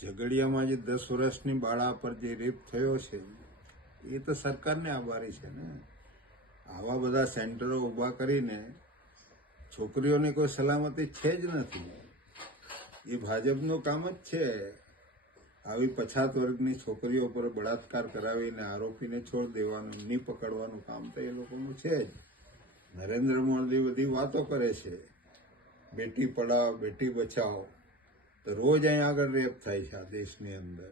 ઝઘડિયામાં જે દસ વર્ષની બાળા પર જે રેપ થયો છે એ તો સરકારને આભારી છે ને આવા બધા સેન્ટરો ઊભા કરીને છોકરીઓને કોઈ સલામતી છે જ નથી એ ભાજપનું કામ જ છે આવી પછાત વર્ગની છોકરીઓ પર બળાત્કાર કરાવીને આરોપીને છોડ દેવાનું નહીં પકડવાનું કામ તો એ લોકોનું છે જ નરેન્દ્ર મોદી બધી વાતો કરે છે બેટી પઢાઓ બેટી બચાવ તો રોજ અહીં આગળ રેપ થાય છે આ દેશની અંદર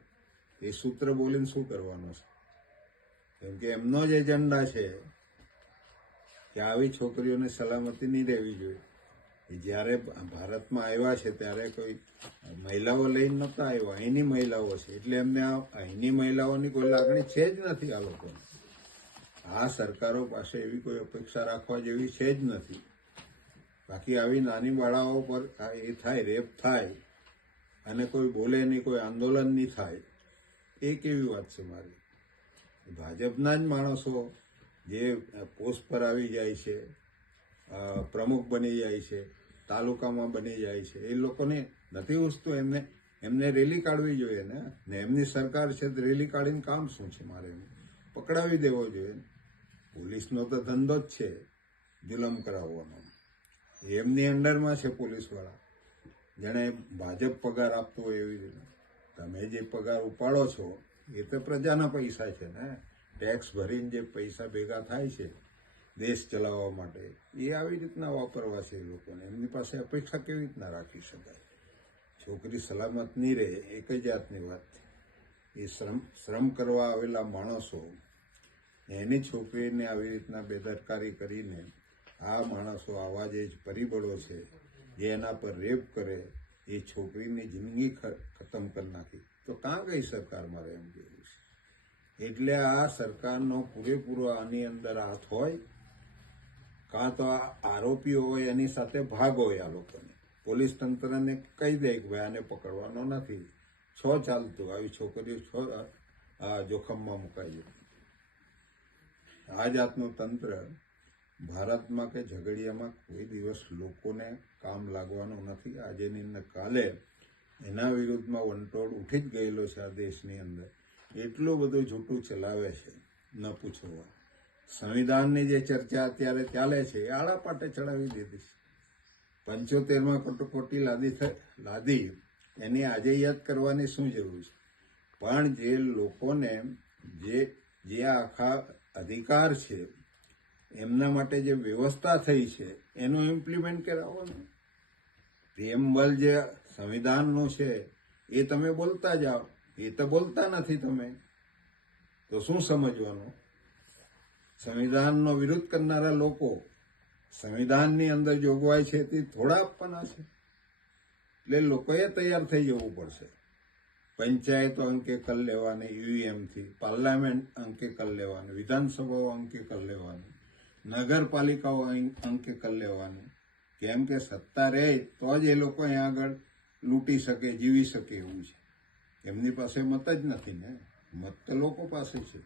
એ સૂત્ર બોલીને શું કરવાનો છે કેમ કે એમનો જ એજન્ડા છે કે આવી છોકરીઓને સલામતી નહીં રહેવી જોઈએ એ જ્યારે ભારતમાં આવ્યા છે ત્યારે કોઈ મહિલાઓ લઈને નહોતા આવ્યા અહીંની મહિલાઓ છે એટલે એમને અહીંની મહિલાઓની કોઈ લાગણી છે જ નથી આ લોકોની આ સરકારો પાસે એવી કોઈ અપેક્ષા રાખવા જેવી છે જ નથી બાકી આવી નાની બાળાઓ પર એ થાય રેપ થાય અને કોઈ બોલે નહીં કોઈ આંદોલન નહીં થાય એ કેવી વાત છે મારી ભાજપના જ માણસો જે પોસ્ટ પર આવી જાય છે પ્રમુખ બની જાય છે તાલુકામાં બની જાય છે એ લોકોને નથી વસ્તુ એમને એમને રેલી કાઢવી જોઈએ ને ને એમની સરકાર છે તો રેલી કાઢીને કામ શું છે મારે એમ પકડાવી દેવો જોઈએ પોલીસનો તો ધંધો જ છે જુલમ કરાવવાનો એમની અંડરમાં છે પોલીસવાળા જેણે ભાજપ પગાર આપતો હોય એવી રીતે તમે જે પગાર ઉપાડો છો એ તો પ્રજાના પૈસા છે ને ટેક્સ ભરીને જે પૈસા ભેગા થાય છે દેશ ચલાવવા માટે એ આવી રીતના વાપરવા છે એ લોકોને એમની પાસે અપેક્ષા કેવી રીતના રાખી શકાય છોકરી સલામત નહીં રહે એક જ જાતની વાત એ શ્રમ શ્રમ કરવા આવેલા માણસો એની છોકરીને આવી રીતના બેદરકારી કરીને આ માણસો આવા જે પરિબળો છે જે એના પર રેપ કરે એ છોકરીની જિંદગી ખતમ કરી નાખી તો કાં કઈ સરકાર મારે એમ કહેવું છે એટલે આ સરકારનો પૂરેપૂરો આની અંદર હાથ હોય કાં તો આ આરોપીઓ હોય એની સાથે ભાગ હોય આ લોકોને પોલીસ તંત્રને કહી દે કે ભાઈ આને પકડવાનો નથી છ ચાલતું આવી છોકરીઓ છ જોખમમાં મુકાઈ જતી આ જાતનું તંત્ર ભારતમાં કે ઝઘડિયામાં કોઈ દિવસ લોકોને કામ લાગવાનું નથી આજે ને કાલે એના વિરુદ્ધમાં વંટોળ ઉઠી જ ગયેલો છે આ દેશની અંદર એટલું બધું જૂઠું ચલાવે છે ન પૂછવા સંવિધાનની જે ચર્ચા અત્યારે ચાલે છે એ આળા પાટે ચડાવી દીધી છે પંચોતેરમાં કટોકટી લાદી થઈ લાદી એની આજે યાદ કરવાની શું જરૂર છે પણ જે લોકોને જે જે આખા અધિકાર છે એમના માટે જે વ્યવસ્થા થઈ છે એનો ઇમ્પ્લિમેન્ટ કરાવો ને પ્રિએમ્બલ જે સંવિધાનનો છે એ તમે બોલતા જાઓ એ તો બોલતા નથી તમે તો શું સમજવાનું સંવિધાનનો વિરોધ કરનારા લોકો સંવિધાનની અંદર જોગવાઈ છે તે થોડા આપવાના છે એટલે લોકોએ તૈયાર થઈ જવું પડશે પંચાયતો અંકે કર લેવાની યુએમથી પાર્લામેન્ટ અંકે કર લેવાની વિધાનસભાઓ અંકે કર લેવાનું નગરપાલિકાઓ અંકે કરી લેવાની કેમ કે સત્તા રહે તો જ એ લોકો અહીં આગળ લૂંટી શકે જીવી શકે એવું છે એમની પાસે મત જ નથી ને મત તો લોકો પાસે છે